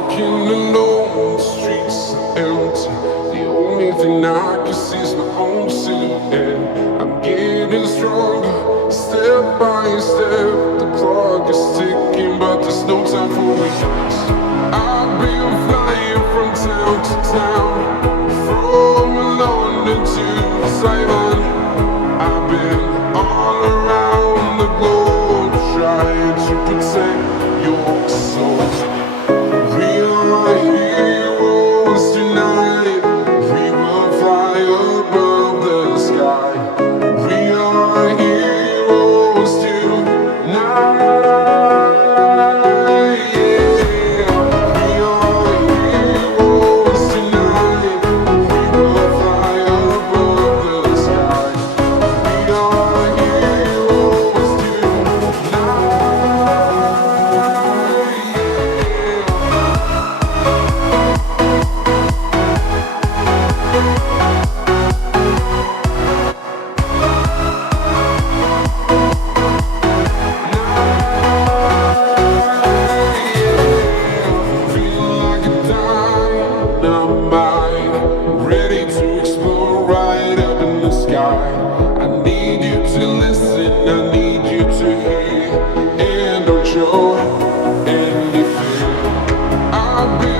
walking alone, the streets are empty. The only thing I can see is my own silhouette. I'm getting stronger, step by step. The clock is ticking, but there's no time for relax. I've been flying from town to town, from London to Taiwan. I've been all around the globe, trying to protect your soul. We are heroes tonight. We will fly above the sky. We are heroes tonight. Yeah. We are heroes tonight. We will fly above the sky. We are heroes tonight. Feel like a dynamite, ready to explode right up in the sky. I need you to listen, I need you to hear, and don't show any fear. I've been